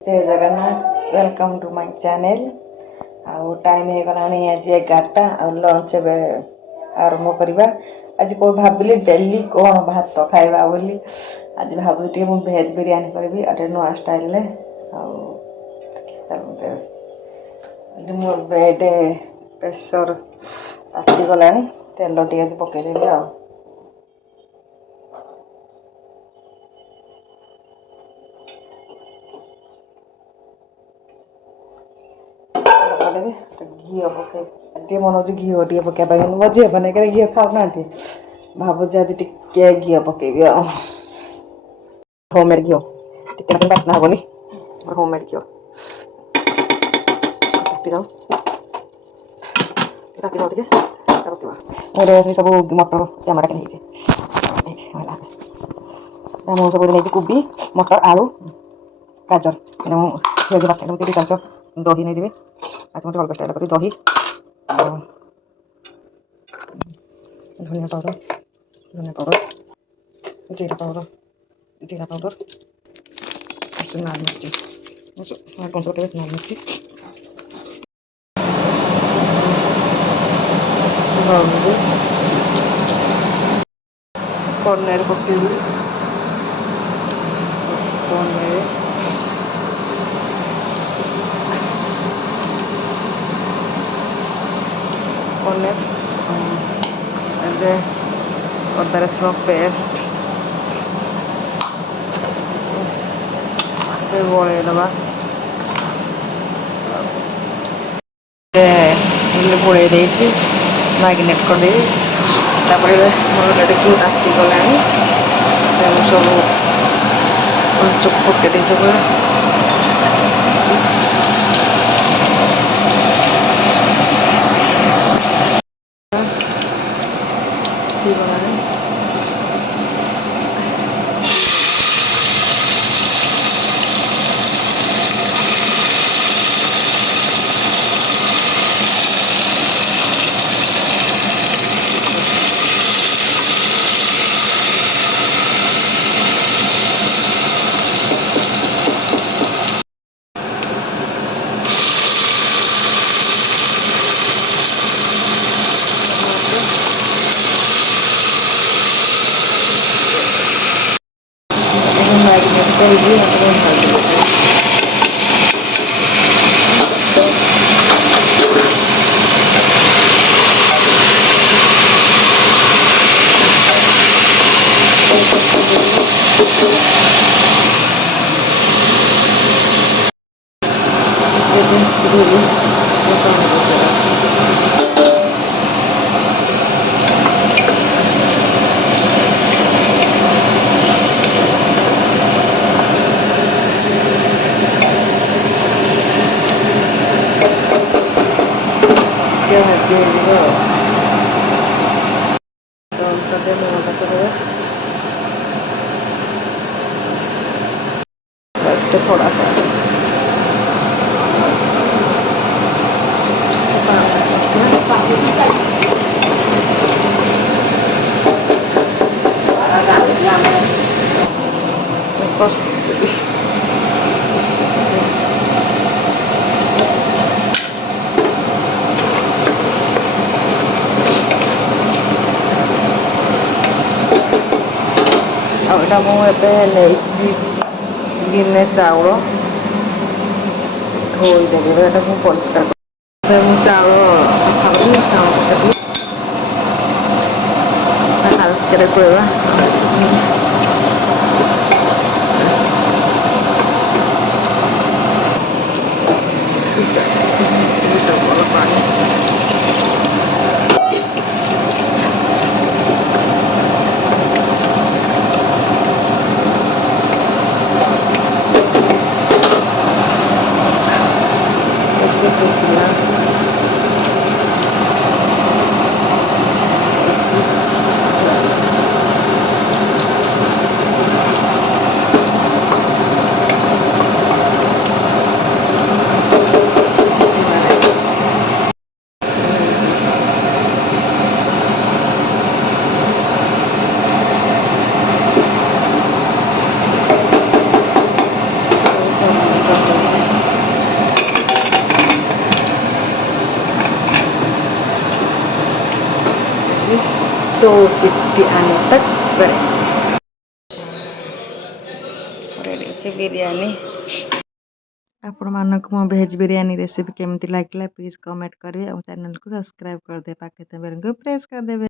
जय Jagannath welcome to my channel. आउ time हो गलानी आज 11टा आ लंच आरंभ करवा। आज को भाविली डेली कौन भात खाइबा बोली आज भाबुती मु वेज बिरयानी करबी अरे नुआ स्टाइल रे मो बेड प्रेशर ताती गलानी तेल टी आज पकई देबी आ घी पकई मन हो घी टे पकई मजे हेन घी खाऊना भावुची आज टे घी पकईबी होममेड घी टे बासना हेनी होममेड घी सब मटर टमाटा सब नहीं कोबी मटर आलू गाजर गाजर दही नहीं देवे आज मुझे अलग स्टाइल कर दही धनिया पाउडर जीरा पाउडर लाल मिर्ची लाल मिर्ची पनीर पकेबी पनीर अदा रसुण पेस्ट गोलेदबा गोले मैगिनेट करदेवी मोर घी ताती गला सब पकई सब मैरिनेट कर थोड़ा सा मुझे गिने चाउल धोईदेवी यहाँ मुझे परिष्कार चाउल सफा करी चाउल हाल्के कहवा पानी 2 सीटी आने तक करें। रेडी बिरयानी। आपण मानक मो भेज बिरयानी रेसिपी केमती लागला प्लीज कमेंट करेंगे और चैनल को सब्सक्राइब कर दे पाके बेल को प्रेस कर देवे।